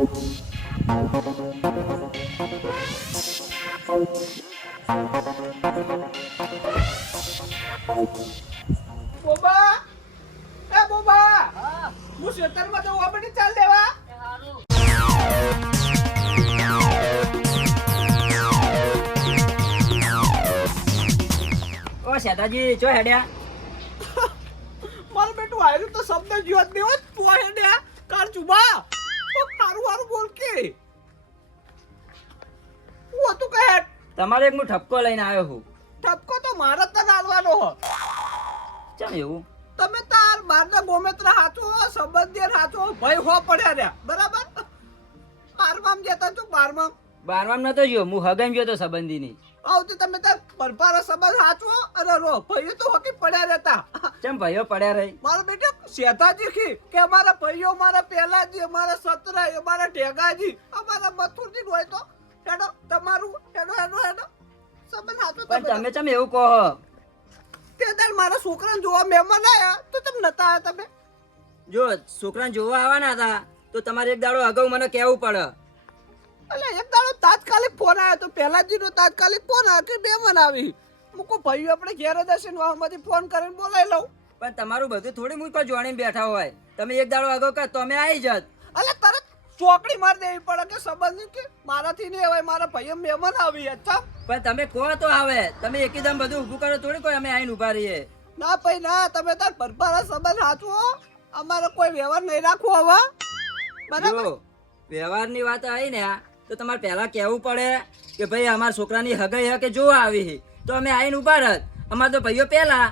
બોબા એ બોબા હું ખેતરમાં જઉં આપણે ચાલ લેવા ઓ શેતાજી ચો હેડ્યા મારું બેટું આયરું તો શબ્દ જીવત દેવો તું આ હેડ્યા કાર ચુબા હારું હારું બોલ કે હું હતું કહે તમારે એક હું ઠપકો લઈને આવ્યો છું. ઠપકો તો મારે તને આલવાનો હો ચમ એવું? તમે તાર બારના ગોમેત્ર હાચો સંબંધી હાચો ભય હો પડ્યા રહ્યા બરાબર બારમામ જતા છો બારમામ 12માં નતો ગયો હું હગામ ગયો તો સંબંધીની. આવતી તમે તાર પરપારા સંબંધ હાચો અને રો ભયો તો હોકી પડ્યા રહેતા ચમ ભાઈઓ પડ્યા રહી? મારો બેટો શેતાજી કે અમારા ભાઈઓ મારા પહેલાજી અમારા સતરાય અમારા ઢેગાજી અમારા મથુરજી હોય તો હેડો તમારું હેડો હેડો હેડો સંબંધ હાચો પણ તમે ચમ એવું કહો? તે દર મારા છોકરાને જોવા મહેમાન આયા તો તમે નતા આયા તમે જો છોકરાને જોવા આવવાના હતા તો તમારે એક દાડો અગાઉ મને કહેવું પડે. એટલે એક દાડો તાત્કાલિક ફોન આવ્યો તો પહેલાજીનો તાત્કાલિક ફોન આવ્યો કે મહેમાન આવી મૂકો ભાઈઓ આપણે ઘેર જ હશે ને વાહમાંથી ફોન કરીને બોલાવી લઉં પણ તમારું બધું થોડી મૂકો જોડીને બેઠા હોય. તમે એક દાડો અગાઉ કહો તો અમે આવી જત. એટલે તરત ચોકડી મારી દેવી પડે કે સંબંધી કે મારાથી નહીં હોય મારા ભાઈઓ મહેમાન આવી અચ્છા પણ તમે કહો તો આવે. તમે એકદમ બધું ઊભું કરો થોડી કોઈ અમે આવીને ઊભા રહીએ. ના ભાઈ ના તમે તાર પરપારા સંબંધ હાચવો અમારે કોઈ વ્યવહાર નહીં રાખવો હવે બરાબર જો વ્યવહારની વાત આવી ને તો તમારે પહેલા કહેવું પડે કે ભાઈ અમારા છોકરાની હગાઈ હે કે જોવા આવી તો અમે આવીને ઊભા રહત. અમારે તો ભાઈઓ પહેલા.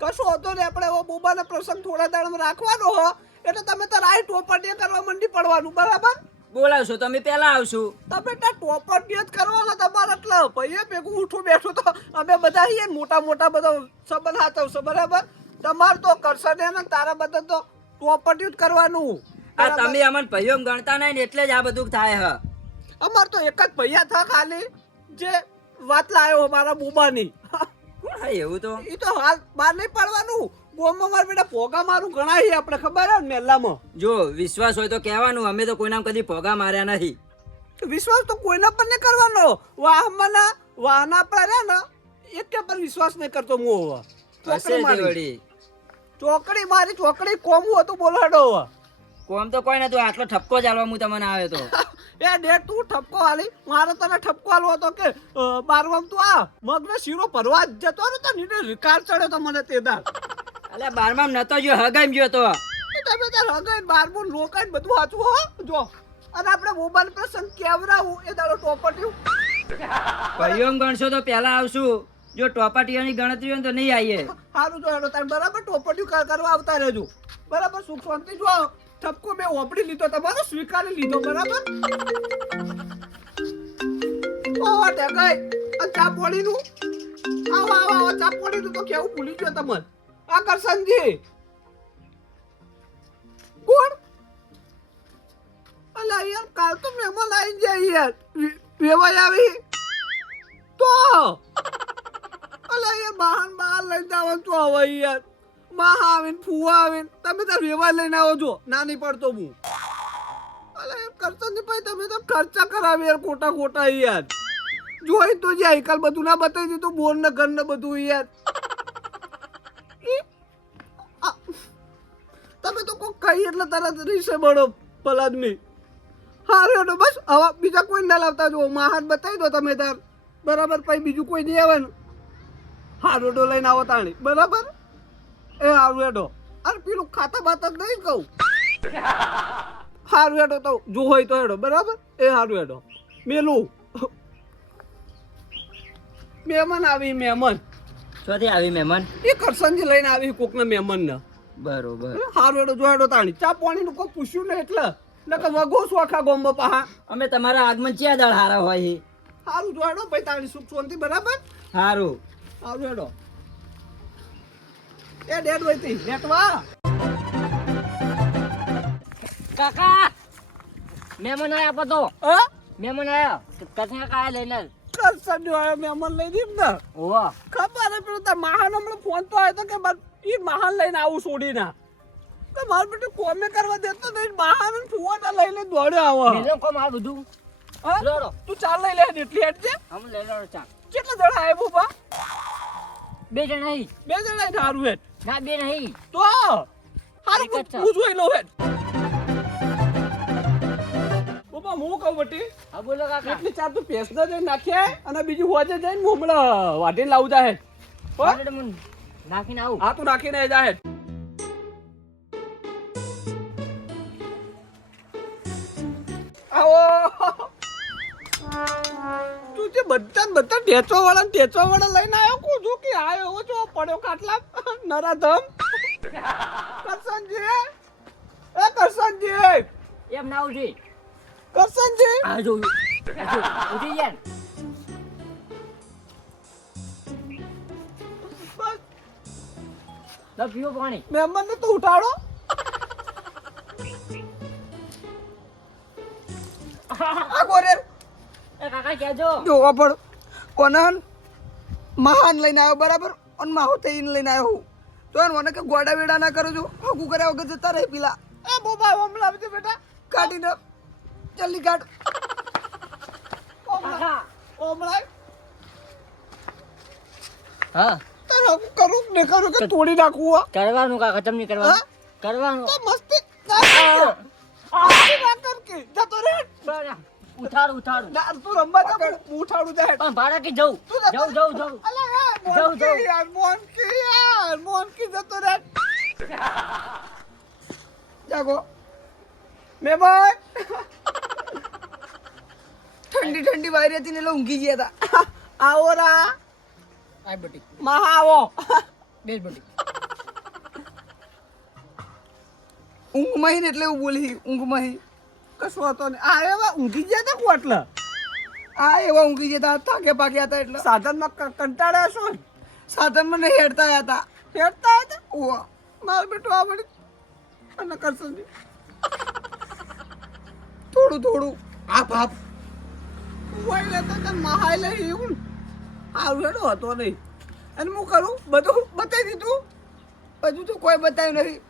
કશું હતો ને આપણે હવે બોબાનો પ્રસંગ થોડા દાડામાં રાખવાનો હો એટલે તમે તાર આ ટોપટીએ કરવા મંડી પડવાનું બરાબર બોલાવશો તો અમે પહેલા આવશું. તમે તાર ટોપટીએ જ કરવાના તમારે એટલે ભાઈએ ભેગું ઉઠું બેઠું તો અમે બધા છીએ ને મોટા મોટા બધા સંબંધ હાચવશો બરાબર તમારે તો કરશે ને તારા બધા તો ટોપટીયું જ કરવાનું. આ તમે અમને ભાઈઓ ગણતા નહીં ને એટલે જ આ બધું થાય હ. અમાર તો એક જ ભૈયા થા ખાલી જે વાત લાયો મારા બોબાની હા એવું તો એ તો હાલ બહાર નહીં પાડવાનું ગોમમાં મારા બેટા પોગા મારું ગણાય આપણે ખબર હે મેલામાં જો વિશ્વાસ હોય તો કહેવાનું. અમે તો કોઈના કદી ભોગા માર્યા નથી. વિશ્વાસ તો કોઈના પર નહીં કરવાનો વાહના પર રહ્યા ને એક કે પર વિશ્વાસ નહીં કરતો હું હવે ચોકડી મારી ચોકડી કોમ હતું બોલાડો હવે કોમ તો કોઈ નતું. આટલો ઠપકો ચાલવા હું તમને આવ્યો તો એ ડે તું ઠપકો હાલી મારે તને ઠપકો હાલવો હતો કે બારવામ તું આ મગનો શીરો ભરવા જ જતો ને તો નીચે રિકાર ચડ્યો તો મને તે દાર અલે 12માં નતો ગયો હગામ ગયો તો. તમે તાર હગાઈ બારમું લોકાઈ બધું વાંચવું હો જો અને આપણે મોબાઈલ પ્રસંગ કેવરાવું એ દાડો ટોપટ્યું ભાઈઓ ગણશો તો પહેલા આવશું. જો ટોપાટીઓની ગણતરી હોય તો નહીં આવીએ. સારું જો હેડો તાર બરાબર ટોપટ્યું કરવા આવતા રહેજો બરાબર સુખ શાંતિ જો ઠપકો મેં ઓપડી લીધો તમારો સ્વીકારી લીધો બરાબર ઓ દેખાય આ ચા પોડીનું આવો આવો આવો ચા પોડીનું તો કેવું ભૂલી ગયો તમને આ કરશનજી કોણ અલા યાર કાલ તો મહેમાન આવી જાય યાર વેવાય આવી તો અલા યાર બહાર લઈ જવાનું તો હવે યાર માં આવીને ફુવા આવીને તમે તાર વેવાય લઈને આવો છો ના નહીં પડતો હું અલા યાર કરશનજી ભાઈ તમે તો ખર્ચા કરાવી યાર ખોટા ખોટા યાર જોઈ તો જે આજકાલ બધું ના બતાવી દીધું બોર ને ઘર ને બધું યાર તમે તો કોઈ કઈ એટલે તરત રીસે બળો પલાદમી હારું હેડો બસ હવે બીજા કોઈ ના લાવતા જો માહાત બતાવી દો તમે તાર બરાબર પછી બીજું કોઈ નહીં આવે ને હારું હેડો લઈને આવો તાણી બરાબર એ હારું હેડો અરે પેલું ખાતા બાતા નહીં કહું હારું હેડો તો જો હોય તો હેડો બરાબર એ હારું હેડો મેલું મહેમાન આવી મહેમાન શોથી આવી મહેમાન? એ કરશનજી લઈને આવી કોકના મહેમાન ને બરોબર. હારું હેડો જો હેડો તાણી ચા પાણી નું કોઈ પૂછ્યું ને એટલે નકર વગો શું આખા ગોમમાં પાહા અમે તમારા આગમન ચ્યા દાળ હારા હોય. હારું જો હેડો ભાઈ તાણી સુખ શાંતિ બરાબર હારું હારું હેડો એ ડેડ વઈતી નેટવા કાકા મહેમાન આયા પતો હા મહેમાન આયા કથા કાય લઈને કરશનજી આયો મહેમાન લઈ દીધ ને ઓવા ખબર હે પેલું તાર મહાન હમણાં ફોન તો આવ્યો તો કે ઈ મહાન લઈને આવું છોડીને તો માર બેટો કોમે કરવા દેતો નહીં, બહાર ફુવાટા લઈને દોડ્યો આવો. મેલો કોમ આ બધું હા? લોડો તું ચાલ લઈ લે એટલી હેડ છે. હમ લઈ લો ચા કેટલા જણા આયા બાપા? 2 જણ નહીં 2 જણા થારું હેડ. ના 2 નહીં તો હારું એક જ છે. હું જોઈ લઉં હેડ. બાપા હું કહું બટી, હા બોલો કાકા એટલી ચાર તું પેસના જઈને નાખ્યા અને બીજું હોજે જઈને હું હમણાં વાટીને લાવું જા હેડ. હો? હાલે તો મને નાખીને આવું હા તું નાખીને જા હેડ. આવો તું જે બધા ટેચો વાળા લઈને આવ્યો કું છું કે આયો એવો છો પડ્યો ખાટલા નરાધમ. કરશનજી, એ કરશનજી, એમ ના ઉઠી કરશનજી. આ જોયું ઉઠી ગયા બસ, તો પીવો પાણી મહેમાનને તો ઉઠાડો. આગો રે એ કાકા કહેજો જોવા પડ કોનાન મહાન લઈને આવ્યો બરાબર અને માહો થઈને લઈને આવ્યો હું તો મને કે ગોડા વેડા ના કરું છું હગું કર્યા વગર જતા રહે પેલા. એ બોબા હમણાં આવજે બેટા, કાઢીને જલ્દી કાઢ. કાકા હમણાં હા તારે હગું કરું ને કરું કે તોડી નાખવું હો? કરવાનું કાકા તમને કરવાનું હા? કરવાનું તો મસ્તી મસ્તી ના કર કે જતો રહે. બરાબર. ઉઠાડું ના, તું રમવા જા, હું ઉઠાડું જા હેડ. પણ ભાડા કે જવું તું જતો જવું અલા એ જાઉં, મોનકી યાર, મોનકી જતો રહે. જાગો મેમાન. ઠંડી વાયરી હતી ને એટલે ઊંઘી ગયા હતા. આવો રા આય બટી મહા આવો. બેસ બટી ઊંઘ મહી એટલે એવું બોલી ઊંઘ મહી કશું હતો ને આ એવા ઊંઘી ગયા હતા કોટલા. આ એવા ઊંઘી ગયા હતા, થાકે પાક્યા હતા એટલે સાધનમાં કંટાળ્યા છો ને? સાધનમાં નહીં હેડતા હતા ઓવા માર બેટો આ વળી અને કરશનજી થોડું આપ વઈ લેતો તો મહાઈ લઈ એવું આવડો હતો નહીં. અને હું કરું બધું બતાવી દીધું, બધું તો કોઈ બતાવ્યું નહીં.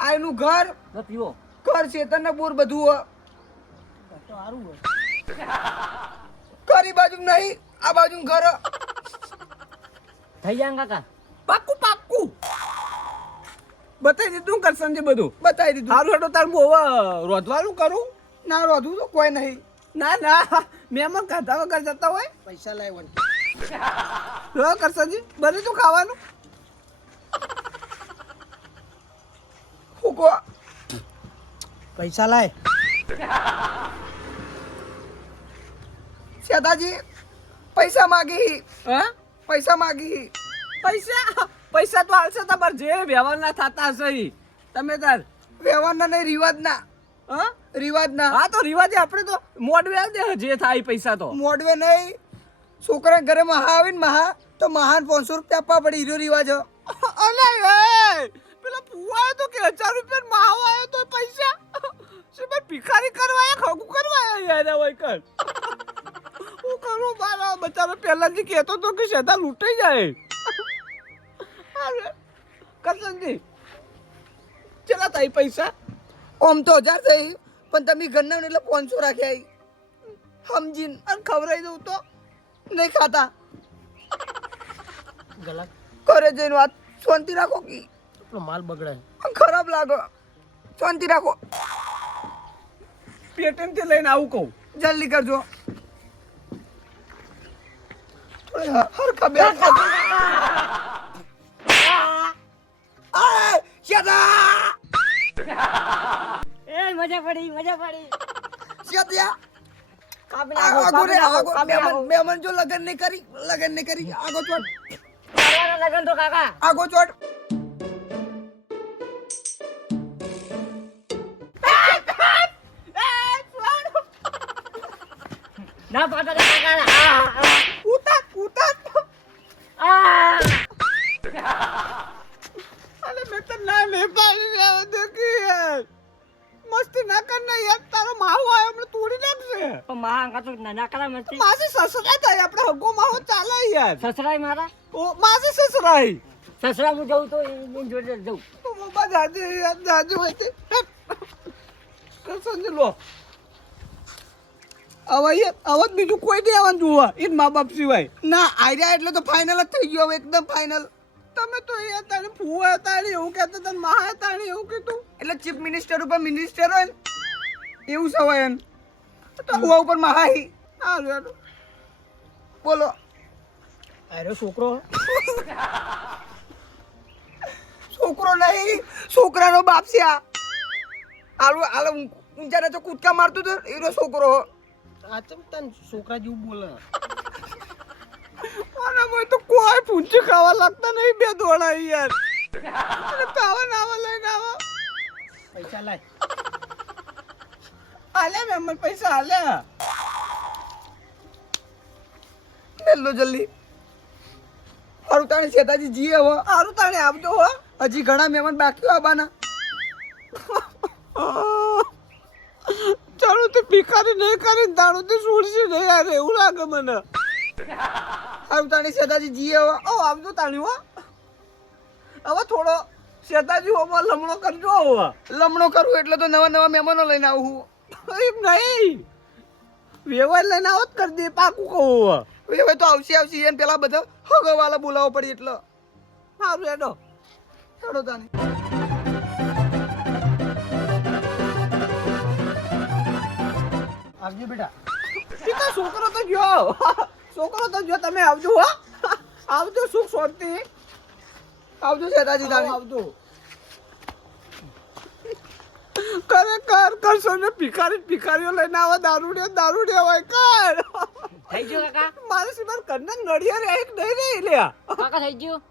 આ એનું ઘર તો પીવો ચેતન બોર બધું તો સારું હોય ઘર બાજુ નહીં, આ બાજુ ઘર થઈ જાય ને કાકા પાક્કું બતાવી દીધું કરશનજી, બધું બતાવી દીધું. સારું હેડો તાર હું હવે રોધવાનું કરું. ના રોધવું તો કોઈ નહીં. ના મહેમાન ખાધા વગર જતા હોય. પૈસા લાવ્યો કરશનજી બને તો ખાવાનું હુકો પૈસા લાય સેદાજી પૈસા માગી. હા પૈસા માગી. પૈસા તો હાલશે તમારે જે વ્યવહારના થતા હશે ઈ. તમે તાર વ્યવહારના નહીં રિવાજના. હા રિવાજના. હા તો રિવાજે આપણે તો મોડવે આવ દે જે થાય ઈ પૈસા તો મોડવે નહીં. છોકરા ઘરે મહા આવે ને તો મહાન 500 રૂપિયા આપવા પડે હીરો રિવાજ. અલે પેલા પુઆ તો કે 1000 રૂપિયા મહાવ આવ્યો તો પૈસા શું ભિખારી કરવા ખગું કરવા યાર હોય કર. હું કરું મારા બચારો પહેલાથી કહેતો તો કે સેદા લૂંટાઈ જાય. કરશનજી ચલા તાઈ પૈસા ઓમ તો 1000 થઈ પણ તમે ઘરના એટલે 500 રાખ્યા સમજીને અને ખવડાવી દઉં તો નહીં ખાતા. ગલત ઘરે જઈને વાત શાંતિ રાખો કે માલ બગડે ખરાબ લાગો. શાંતિ રાખો. પેટર્નથી લઈને આવું કહું જલ્દી કરજો. હરખા બે એ મજા પડી મહેમાન જો લગન નહીં કરી આગો ચોટ લગન તો કાકા આગો ચોટ. ના પાતા કાકા ઉતાર અરે મેં તો ના લે પાડી રહ્યા દેખી યાર. મસ્તી ના કર ને યાર, તારો માહો આયો હમણાં તોડી નાખશે. પણ માં કાતો ના કરા મસ્તી માસી સસરા થાય આપણે હગો માહો ચાલે યાર. સસરાય મારા ઓ માસી સસરાય સસરા હું જઉં તો એની જોડે જઉં તો બસ જાજે હોય તે સમજી લો. હવે બીજું કોઈ નહીં આવવાનું જોવા એ મા બાપ સિવાય. ના આઈડિયા એટલે તો ફાઇનલ જ થઈ ગયો હવે એકદમ ફાઇનલ. તમે તો એ તારી ફુવા તારી એવું કહેતા તને મહા તારી એવું કીધું. એટલે ચીફ મિનિસ્ટર ઉપર મિનિસ્ટર હોય ને એવું સવાય ને તો હુવા ઉપર મહાઈ. સારું હેડો. બોલો અરે છોકરો છોકરો નહીં છોકરાનો બાપ છે આ. હાલ ઊંચાને તો કૂદકા મારતું તો એનો છોકરો. આ ચમ તન છોકરા જેવું બોલે. અને ભાઈ તો કોઈ પૂંછી ખાવા લાગતા નહીં બે દોડા યાર. અને પાવા નાવા લઈને આવા. પૈસા લાય. હાલે મેમન પૈસા હાલે. મેલો જલ્દી. મારું તાણે શેતાજી જી હવે સારું તાણે આવજો હો. હજી ઘણા મહેમાન બાકી આવવાના. ચાલો તો ભિખારી નહીં કરીને દાણું તો છોડશે નહીં યાર એવું લાગે મને. મારું તાણે શેતાજી જી હવે આવજો તાણી હો. હવે થોડો શેતાજી હોમાં લમણો કરજો હવે. લમણો કરું એટલે તો નવા નવા મહેમાનો લઈને આવું. એમ નહીં વ્યવહાર લઈને આવો જ કરી દે પાકું કહું હવે. હવે તો આવશે એને પેલા બધા હગવાલા બોલાવવો પડી એટલે સારું હેડો. હેડો તાને. આવજો બેટા. સીધા છોકરો તો જો છોકરો તો જો તમે આવજો હો. આવજો સુખ શાંતિ. આવજો શેતાજી તાને. આવજો. ખરેખર કરશો ને ભિખારીઓ લઈને આવા દારૂડિયા હોય કર. થઈ ગયું કાકા. મારે સિવાય કરના નડિયા રે એક નહીં રે લ્યા. કાકા થઈ ગયું.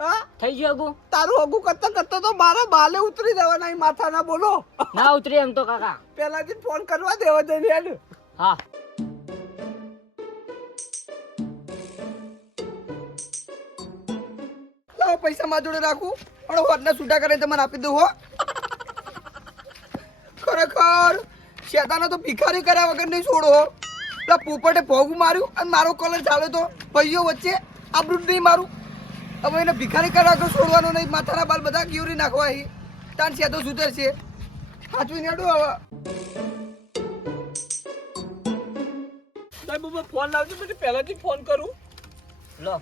હા થઈ ગયું અગુ. તારું હગું કરતા તો મારા બાલે ઉતરી જવાના માથા ના બોલો. ના ઉતરી એમ તો કાકા. પેલાથી ફોન કરવા દેવા જઈને હેડ. હા લાવો પૈસા મારા જોડે રાખું અને હોદના છૂટા કરીને તમને આપી દઉં હો. ખરેખર શેતાનો તો ભિખારી કર્યા વગર નહીં છોડો. પેલા પોપટે ભોગું માર્યું અને મારો કલર ચાલ્યો તો ભાઈઓ વચ્ચે આબરૂ નહીં મારું. હવે એને ભિખારી કર્યા વગર છોડવાનો નહીં. માથાના બાલ બધા ગીવરી નાખવા અહીં તાન શેતો સુધર છે. સાચું નેડું હવે. સાહેબ હું ફોન લાવજો પછી પહેલાથી ફોન કરું. લો.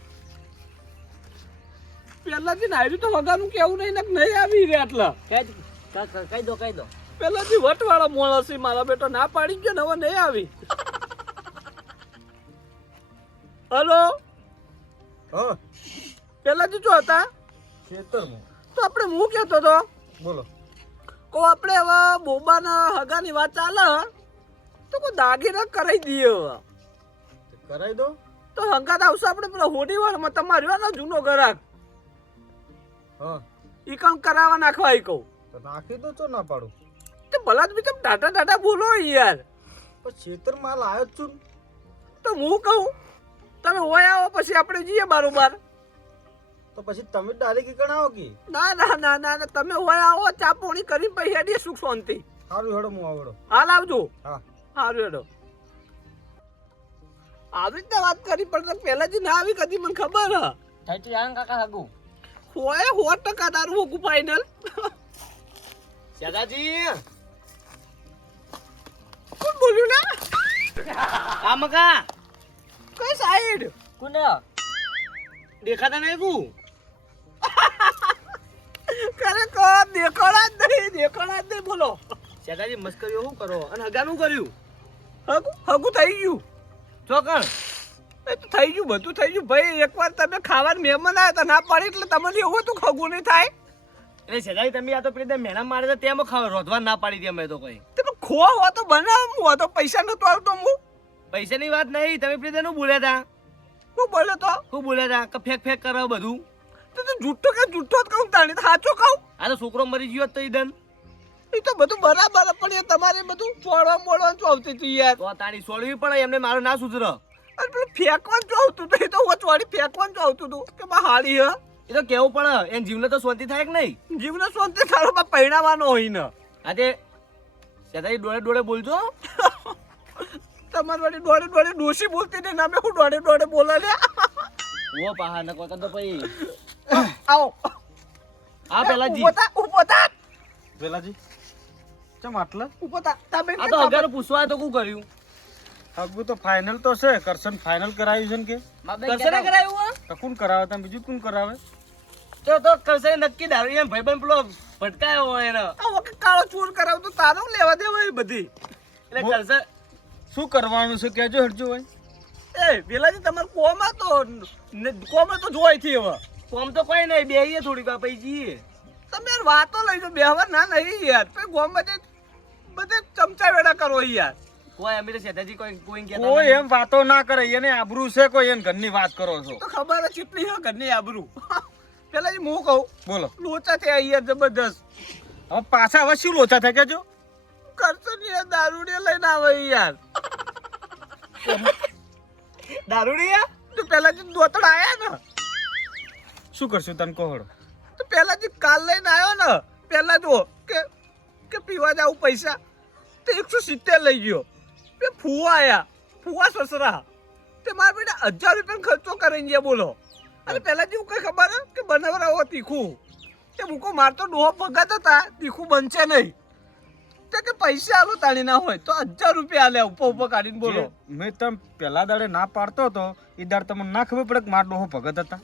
પહેલાથી નાયરું તો હગાનું કેવું નહીં ને નહીં આવી રહ્યા આટલા. કહી દો. પહેલાથી વટવાળા મોણસ છે મારા બેટો ના પાડી ગયો ને હવે નહીં આવી. હલો હા પહેલાથી શું હતા ખેતરમાં તો આપણે હું કહેતો હતો બોલો. કહો આપણે હવે બોબાના હગાની વાત ચાલે તો કોઈ દાગીના કરાવી દઈએ હવે. કરાવી દો તો હંગાત આવશે આપણે પેલા હોડીવાળમાં તમારે રહ્યો ને જૂનો ગ્રાહક હા ઈ કામ કરાવવા નાખવા ઈ કહું તો નાખી દો ચો ના પાડું. તો ભલા જ બી તમે ટાટા બોલો યાર. પણ ખેતર માલ આવ્યો જ છું. તો હું કહું તમે હોય આવો પછી આપણે જઈએ બારોબાર. તો પછી તમે ડાયરેક્ટ કણ આવો કે ના તમે હોય આવો ચા પોણી કરીને પછી હેડીએ સુખ શાંતિ. સારું હેડો હું આવડો. હાલ આવજો. હા સારું હેડો. આવી રીતે વાત કરી પણ પહેલાથી ના આવી કદી મને ખબર હ. થઈ તો યાર કાકા હગુ. હોય 100% તારું હોગું ફાઇનલ. શેતાજી કોણ બોલ્યું ને કામકા કઈ સાઈડ કોને દેખાતા નહીં કુ. ખરેખર દેખાડા જ નહીં બોલો. શેતાજી મસ્કરીઓ શું કરો અને હગાનું કર્યું હગું થઈ ગયું ચોકણ. એ તો થઈ ગયું બધું થઈ ગયું ભાઈ. એકવાર તમે ખાવાનું મહેમાન આવ્યા હતા ના પાડી એટલે તમને એવું હતું ખગું નહીં થાય. એટલે શેતાજી તમે આ તો પેલી મેણા મારે તો તેમ રોધવા ના પાડી દે. અમે તો કઈ તમે ખો હો તો બનાવ હું તો પૈસા નતો આવતો હું. પૈસાની વાત નહીં. તમે પેલી તેનું બોલ્યા હતા. હું બોલ્યો તો શું બોલ્યા હતા કે ફેક કરો બધું. તો જૂઠો જ કહું તાણી સાચો કહું. આ તો છોકરો મરી ગયો તો ઈદન એ તો બધું બરાબર પણ એ તમારે બધું ફોડવા મોડવાનું આવતું હતું યાર. તો તાણી છોડવી પડે એમને. મારું ના સુધર. અને પેલું ફેંકવાનું આવતું હતું એ તો વચવાડી ફેંકવાનું આવતું હતું કે બા હાડી હ એ તો કેવું પડે. એને જીવને તો શાંતિ થાય કે નહીં. જીવને શાંતિ તારો બા પરિણામવાનો હોય ને. આજે શેતાજી ડોળે બોલજો. તમારી વાળી દોડે ડોસી બોલતી ને નામે હું દોડે બોલા લે. ઓ પહાડ ન કોઈ તો પછી આવો આ પેલાજી. ઉભો થા વેલાજી ચમ આટલા ઉભો થા તમે આ તો અગારું પૂછવા તો શું કર્યું? હગું તો ફાઇનલ તો છે કરશન ફાઇનલ કરાવ્યું છે ને કરશે કરાયું કે કોણ કરાવે તમે બીજું કોણ કરાવે તો કરશે નક્કી દારૂ એમ ભાઈબંધ પેલો ભટકાયો હોય એને આ વખત કાળો ચોર કરાવ તો તારો લેવા દેવા એ બધી એટલે કરશે. શું કરવાનું છે કેજો હટજો હોય એ પેલાજી તમારે કોમાં તો જોઈ થી હવે કોમ તો કોઈ નહીં બેહીએ થોડીક આ પછી જઈએ. તમે યાર વાતો લઈ જો બેહવા ના નહીં યાર પછી ગોમ બધે ચમચા વેડા કરો યાર કોઈ અમે તો શેઠાજી કોઈ કહેતા કોઈ નહીં. એમ વાતો ના કરે એને આબરૂ છે કોઈ એને ઘરની વાત કરો છો તો ખબર જ કેટલી હે ઘરની આબરૂ પેલાજી હું કહું બોલો લોચા થયા યાર જબરદસ્ત હવે પાછા હવે શું લોચા થાય કેજો કરશો ને યાર દારૂડિયા લઈને આવે યાર દારૂડિયા તો પેલાજી દોતડ આયા ને શું કરશું તને કોહડો તો પેલાજી કાલ લઈને આવ્યો ને પેલા જો કે પીવા જાવ પૈસા તો 170 લઈ ગયો બે ફુવા આયા ફુવા સસરા તે મારા બેટા 1000 રૂપિયા ખર્ચો કરીને ગયા બોલો અને પેલાજી હું કઈ ખબર હે કે બનાવરાવો તીખું તે મૂકો મારતો ડોહો ભગત હતા તીખું બનશે નહીં તે કે પૈસા આલો તાણી ના હોય તો 1000 રૂપિયા આલે ઉપર કાઢીને બોલો મેં તમ પેલા દાડે ના પાડતો હતો એ દાડ તમને ના ખબર પડે કે માર ડોહો ભગત હતા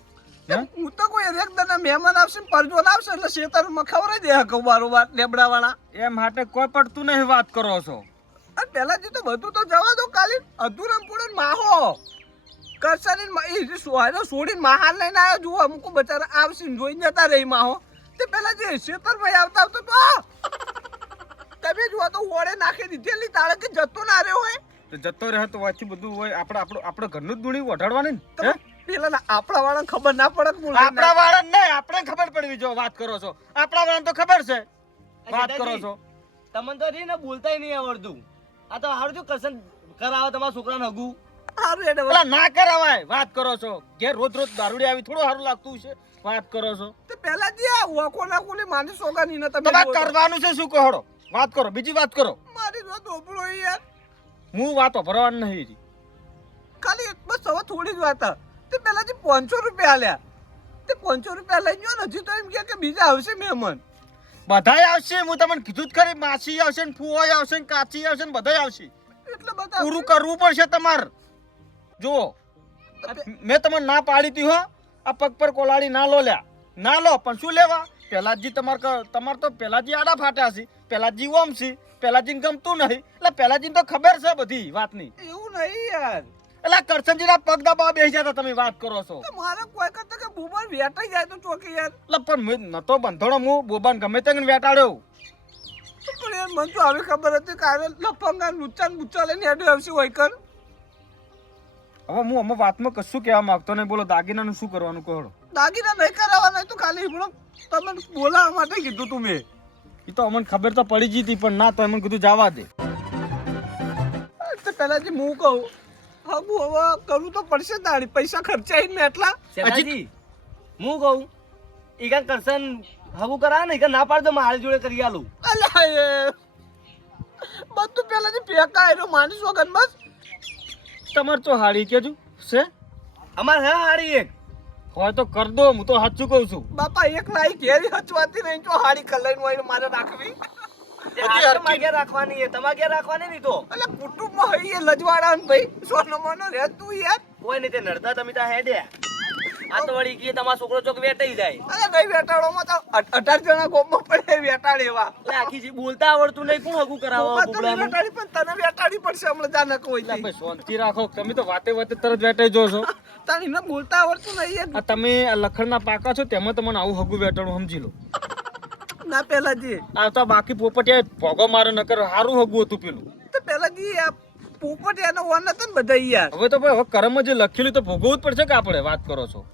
હે? હું તો કોઈ એક દાડા મહેમાન આવશે ને પરજોન આવશે એટલે શેતરમાં ખવડાવી દે હકો બારોબાર લેબડા વાળા એમ માટે કોઈ પડતું નહીં વાત કરો છો અને પેલાથી તો બધું તો જવા દો ખાલી અધૂરમ પૂડે માહો કરસાની એ સોયરો છોડીને મહાલ લઈને આવ્યો જુઓ અમુક બચારા આવશે ને જોઈને જતા રહી માહો તે પેલા જે શેતરભાઈ આવતા તો તમે જુઓ તો ઓળે નાખી દીધેલી તાળે જતો ના રહ્યો હોય તો જતો રહે તો વાંચી બધું હોય આપણે ઘરનું જ દૂણી વઢાડવાની ને હે? પેલા આપણા વાળા ખબર ના પડે કે બોલે આપણા વાળા નહીં આપણે ખબર પડવી જો વાત કરો છો આપણા વાળા તો ખબર છે વાત કરો છો તમને તો રહી ને બોલતાય નહીં આવડતું. આ તો હારું જો કરશન કરાવે તમારા છોકરાને હગું. સારું એટલે પેલા ના કરાવાય વાત કરો છો ઘેર રોજ રોજ દારૂડી આવી થોડું સારું લાગતું છે વાત કરો છો તે પેલા જે આ વખો ના કોલી માની સોગાની ને તમે તમારે જુઓ તો. કરવાનું છે શું કહો વાત કરો બીજી વાત કરો મારી જો ધોપડો યાર હું વાતો ભરવાની નહીં ખાલી બસ હવે થોડી જ વાત હે. તે પેલા જે 500 રૂપિયા આલ્યા તે 500 રૂપિયા લઈ ગયો ને હજી તો એમ કે બીજા આવશે મહેમાન બધાય આવશે હું તમને કીધું જ ખરી માસી આવશે ને ફુવાય આવશે ને કાચી આવશે ને બધાય આવશે એટલે બધા પૂરું કરવું પડશે તમારે જુઓ મેં તમને ના પાડી હતી હો આ પગ પર કોલાડી ના લો લ્યા ના લો પણ શું લેવા પેલાજી તમાર તો પેલાજી આડા ફાટ્યા છે પેલાજી ઓમ છે પેલાજી ગમતું નહીં એટલે પેલાજી તો ખબર છે બધી વાતની એવું નહીં યાર એટલે કરશનજીના પગ દબાવા બેસી જતા તમે વાત કરો છો તો મારે કોઈ કરતા કે બુબર વેટાઈ જાય તો ચોકી યાર એટલે પણ મેં નતો બંધોડો હું બોબાન ગમે તે વેટાડ્યો તો પણ યાર મને તો આવી ખબર હતી કે આ લફંગા લુચ્ચા ને બુચ્ચા લઈને હેડે આવશે હોય કર હવે હું અમે વાતમાં કશું કહેવા માંગતો નહીં બોલો દાગીનાનું શું કરવાનું કહો દાગીના નહીં કરાવવાના તો ખાલી હમણાં તમે બોલાવવા માટે કીધું તું મેં એ તો અમને ખબર તો પડી જતી પણ ના તો એમને કીધું જવા દે તો પેલા જે હું કહું હવે કરવું તો પડશે તારી પૈસા ખર્ચાઈ ને એટલા શેઠાજી હું કહું ઈ કાંઈ કરશન હગું કરાવે ને ઈ કાંઈ ના પાડ દો મારી જોડે કરી આલું. અલ્યા એ બધું પેલા જે ફેંકા એનો માની સોગન બસ તમારે તો હાડી કેજો છે અમારે હે હારી એક હોય તો કર દો હું તો સાચું કહું છું બાપા એક લાઈ ઘેરી હચવાતી નહીં તો હાડી કલાઈ હોય મારે રાખવી તમારે ઘેર રાખવાની છે તમારે ઘેર રાખવાની નહીં તો એટલે કુટુંબમાં હોય એ લજવાડા ને ભાઈ સોનો મોનો રે તું યાર કોઈ નહીં તે નડતા તમે ત્યાં હેડે આ તો વળી કે તમારો છોકરો ચોક વેટાઈ જાય અરે નહીં વેટાડોમાં તો 18 જણા ગોમમાં પડે વેટાડ એવા એટલે આખી જે બોલતા આવડતું નહીં કોણ હગું કરાવો ગોમમાં તો નહીં બુબડાનું? વેટાડી પણ તને વેટાડી પડશે હમણાં જાનક હોય એટલે ભાઈ શાંતિ રાખો તમે તો વાતે વાતે તરત વેટાઈ જો છો તને એને બોલતા આવડતું નહીં આ તમે આ લખણના પાકા છો તેમાં તમને આવું હગું વેટાણું સમજી લો ના પેલા જે આ તો બાકી પોપટિયા ભોગો મારે નકર સારું હગું હતું પેલું તો પેલા જે આ પોપટ એનો વન હતો ને બધા યાર હવે તો ભાઈ હવે કર્મમાં જે લખેલું તો ભોગવવું જ પડશે કે આપણે વાત કરો છો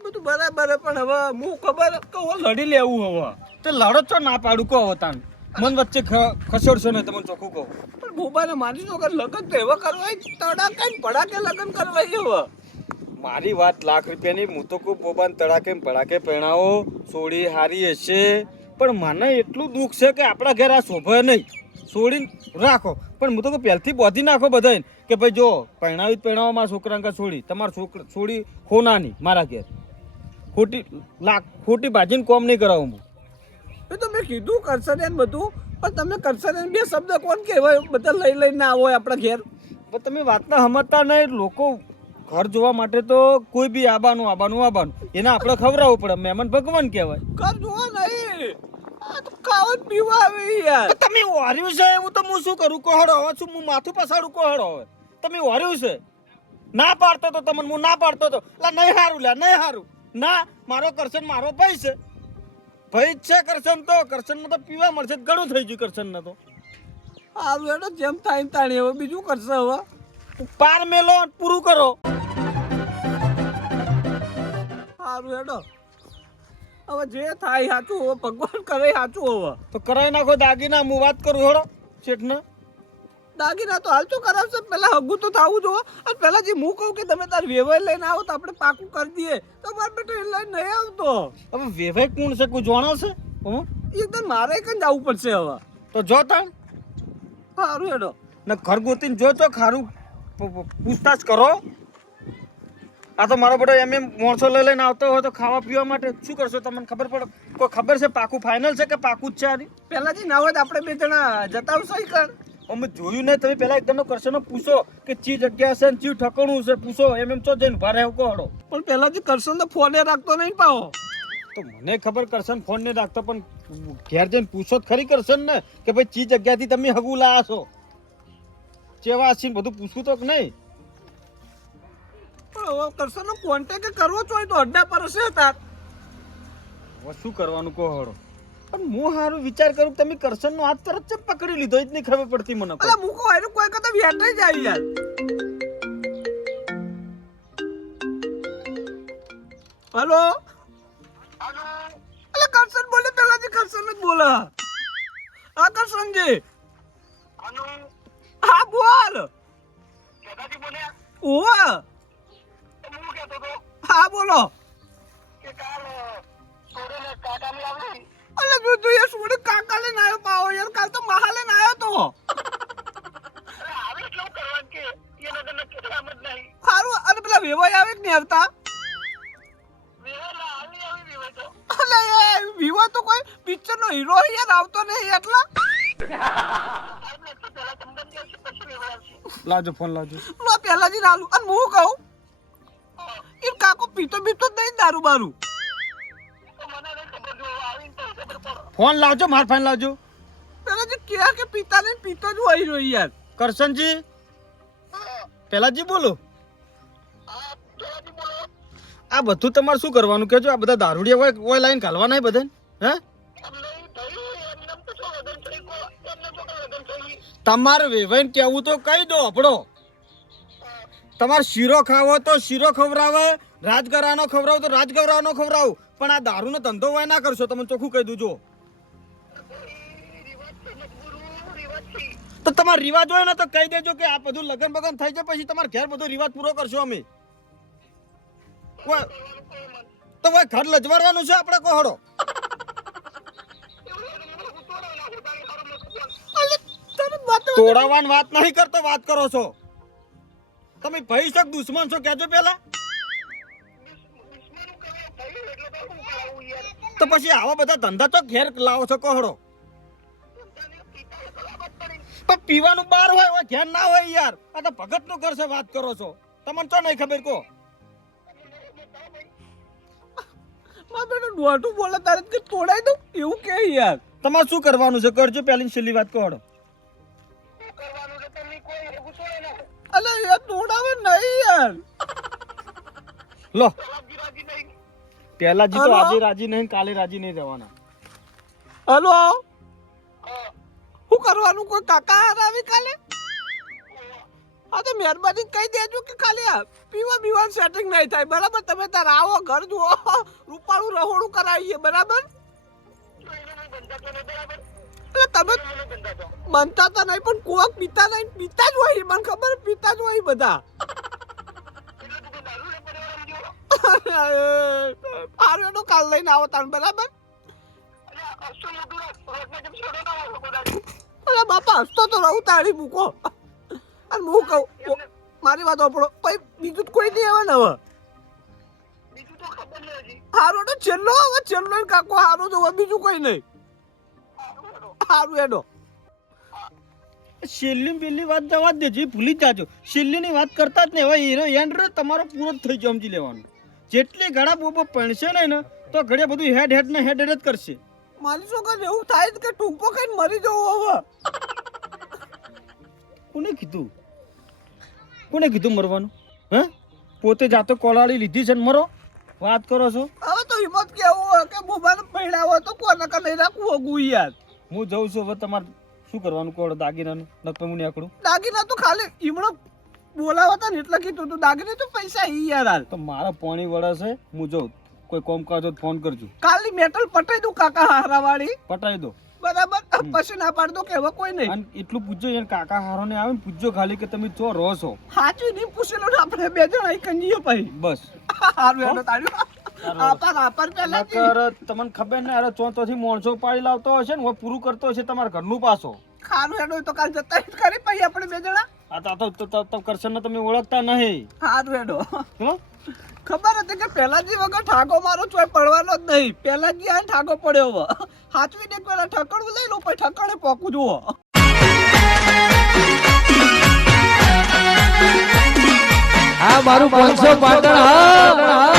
બધું બરાબર હે, પણ હવે હું ખબર કે હું લડી લેવું હવે તે લડો છો ના પાડું કહો તાન મન વચ્ચે ખસેડશો ને તમને ચોખ્ખું કહો પણ ભૂપાને માની છો કે લગ્ન તો એવા કરવા તડાકે ને પડાકે લગ્ન કરવા હવે મારી વાત લાખ રૂપિયાની હું તો ખૂબ બોબાન તડાકે ને પડાકે પહેણાવો સોડી હારી હશે પણ મને એટલું દુઃખ છે કે આપણા ઘેર આ શોભે નહીં છોડીને રાખો પણ હું તો કહું પહેલથી બોધી નાખો બધાને કે ભાઈ જો પહેણાવી જ પહેણાવો મારા છોકરાને કાં છોડી તમારા છોડી હોનાની મારા ઘેર ખોટી ભાજીને કોમ નહીં કરાવું હું. એ તો મેં કીધું કરશન ને બધું, પણ તમે કરશન ને બે શબ્દ કોણ કહેવાય બધા લઈને ના હોય આપણા ઘેર. પણ તમે વાતના સમજતા નહીં. લોકો ઘર જોવા માટે તો કોઈ બી આબાનું એને આપણે ખવડાવવું પડે. મહેમાન ભગવાન કહેવાય. ઘર જોવા નહીં, આ તો ખાવા જ પીવા આવે યાર. તમે ઓર્યું છે એવું તો હું શું કરું? કોહડો હવે શું હું માથું પસાડું? કોહડો હવે તમે ઓર્યું છે. ના પાડતો તો તમને હું ના પાડતો તો નહીં હારું નહીં હારું ના. મારો કરશન મારો ભાઈ છે. ભાઈ જ છે કરશન તો. કરશનમાં તો પીવા મળશે ઘણું થઈ ગયું કરશનને તો. સારું એનો જેમ થાય એમ તાણી હવે બીજું કરશે હવે. પાર મેલો પૂરું કરો. સારું હેડો હવે જે થાય સાચું હવે ભગવાન કરે સાચું. હવે તો કરાવી નાખો દાગીના. હું વાત કરું હેડો શેઠને. દાગીના તો હાલ તો કરાવશે, પેલા હગું તો થવું જો. અને પેલા જે હું કહું કે તમે તાર વેવાય લઈને આવો તો આપણે પાકું કરી દઈએ, તો મારો બેટો એ લઈને નહીં આવતો. હવે વેવાય કોણ છે? કોઈ જાણો છે? એકદમ મારે કઈ જવું પડશે હવે. તો જો તાણ સારું હેડો ને ઘર ગોતીને જો તો ખારું પૂછતાછ કરો. આ તો મારો બેટો એમ માણસો લઈને આવતો હોય તો ખાવા પીવા માટે શું કરશો? તમને ખબર પડે? કોઈ ખબર છે પાકું ફાઇનલ છે કે પાકું જ છે? આની પેલા જે ના હોય તો આપણે બે જણા જતા આવશો કર. અમે જોયું નહીં. તમે પેલા એકદમ કરશો પૂછો કે ચી જગ્યા છે ને ચી ઠકણું છે પૂછો. એમ ચો જઈને ઉભા રહેવું કહો. પણ પેલા જે કરશો તો ફોને રાખતો નહીં પાવો. તો મને ખબર કરશન ફોન નહીં રાખતો, પણ ઘેર જઈને પૂછો જ ખરી કરશન ને કે ભાઈ ચી જગ્યાથી તમે હગું લાયા છો, ચેવા છે બધું પૂછવું તો નહીં. પણ હવે કરશનનો કોન્ટેક્ટ કરવો જ હોય તો અડ્ડા પર હશે તાર. હવે શું કરવાનું કહો હળો. પણ હું સારું વિચાર કરું કે તમે કરશનનો હાથ તરત જ પકડી લીધો. જ નહીં ખબર પડતી મને. અલા મૂકો એનું કોઈ કદા વ્યાટ જ આવી યાર. હેલો અલા કરશન બોલે, પેલા જે કરશન જ બોલે. હા કરશનજી. હા બોલ. ઓવા હા બોલો. અલે જો તું એ સોડે કાકા લઈને આવ્યો પાવો યાર. કાલ તો મહા લઈને આવ્યો તો. સારું અને પેલા વેવાય આવે કે નહીં આવતા? અલે એ વિવા તો કોઈ પિક્ચર નો હીરો યાર આવતો નહીં એટલા. લાવજો ફોન લાવજો. લો પેલા જ નાલું અને હું કહું એ કાકો પીતો બીતો જ નહીં દારૂ બારૂ. ફોન લાવજો. માર ફોન લાવજો. પેલા જે કે પીતા નહીં પીતો જ હોય રહ્યો યાર. કરશનજી પેલાજી બોલો. આ બધું તમારે શું કરવાનું કેજો? આ બધા દારૂડિયા હોય લાઈન ઘાલવાના બધા હે? તમારે વેવાઈને કેવું તો કહી દો આપણો. તમારે શીરો ખાવો તો શીરો ખવડાવે, રાજગરાનો ખવડાવો તો રાજગરાનો ખવડાવો, પણ આ દારૂનો ધંધો હોય ના કરશો. તમે ચોખ્ખું કહી દઉં. જો તો તમારો રિવાજ હોય ને તો કહી દેજો કે આ બધું લગન બગન થઈ જાય પછી તમારે ઘેર બધો રિવાજ પૂરો કરશો અમે. તો ભાઈ ઘર લજવાડવાનું છે આપણે કોહડો. તોડાવાની વાત નહીં કરતો, વાત કરો છો તમે. ભાઈ શક દુશ્મન છો કેજો પેલા. તો પછી આવા બધા ધંધા તો ઘેર લાવો છો કોહડો. પણ પીવાનું બહાર હોય ઘેર ના હોય યાર. આ તો ભગત નું ઘર છે, વાત કરો છો. તમને તો નહીં ખબર કો. મારા બેટો દોઢું બોલે તારે કે તોડાઈ દઉં એવું કે યાર. તમારે શું કરવાનું છે કરજો. પેલી છેલ્લી વાત કોહડો. અલે યાર તોડાવે નહીં યાર. લો પેલાજી તો આજે રાજી નહીં, કાલે રાજી નહીં રહેવાના. હલો શું કરવાનું? કોઈ કાકા આવી કાલે? હા તો મહેરબાની કહી દેજો કે ખાલી પીવા બીવાનું સેટિંગ નહીં થાય બરાબર. તમે તાર આવો ઘર જુઓ, રૂપાળું રહોડું કરાવીએ બરાબર. એટલે તમે બનતા તો નહીં પણ કોક પીતા નહીં, પીતા જ હોય મને ખબર, પીતા જ હોય બધા. આર્યો તો કાલ લઈને આવો તાણ બરાબર. અરે બાપા હસતો તો રહું તાળી મૂકો. અને હું કહું મારી વાત આપણો પછી બીજું કોઈ નહીં આવે ને હવે. હારો તો છેલ્લો હવે છેલ્લો ય કાકો હારો તો હવે બીજું કોઈ નહીં હારું એનો છેલ્લી પેલી વાત જવા જ દેજો, એ ભૂલી જ જાજો. છેલ્લીની વાત કરતા જ નહીં. હવે હીરો એન્ડ તમારો પૂરો જ થઈ ગયો, સમજી લેવાનું. જેટલી ઘણા બોબો પણશે ને તો ઘડિયા બધું હેડ ને હેડ જ કરશે. મારી છોકરા એવું થાય છે કે ટૂંકો ખાઈને મરી જવું હવે. કોને કીધું મરવાનું? હે, પોતે જાતો કોલાડી લીધી છે ને મરો વાત કરો છો? હવે તો હિંમત કેવું હોય કે બોબાને પૈડાવો તો કોને કે નહીં રાખવું હોગું યાર. હું જઉં છું. હવે તમારે શું કરવાનું કહો દાગીનાનું? નકર હું નીકળું. દાગીના તો ખાલી ઈમણો બોલાવતા ને એટલે કીધું તું દાગીના તો પૈસા ઈ યાર હાલ. તો મારા પાણી વળે છે, હું જાઉં. કોઈ કોમ કાજો તો ફોન કરજો. કાલની મેટલ પટાઈ દઉં કાકા હારાવાળી. પટાઈ દો બરાબર. પછી ના પાડ દો કે હવે કોઈ નહીં. અને એટલું પૂછજો યાર, કાકા હારો ને આવે ને પૂછજો ખાલી કે તમે ચો રહો છો. સાચું નહીં પૂછેલું ને આપણે બે જણ અહીં કંજીએ પછી. બસ હારું એનો તાળ્યું આપાર પેલા નકર તમને ખબર ને અરે ચોથી માણસો પાડી લાવતો હશે ને પૂરું કરતો હશે તમારા ઘરનું પાછો. ખારું એનો તો કાલ જતા જ કરી પછી આપણે બે જણા. આ તો કરશન તમે ઓળખતા નહીં. હારું એનો હો? ખબર હતી કે પેલાજી વગર ઠાકો મારો ચોય પડવાનો જ નહીં. પેલાજી આ ઠાકો પડ્યો હવે હાચવી ને પેલા ઠકડું લઈ લો પછી ઠકડે પોકું જુઓ. આ મારું 500 પાટણ હા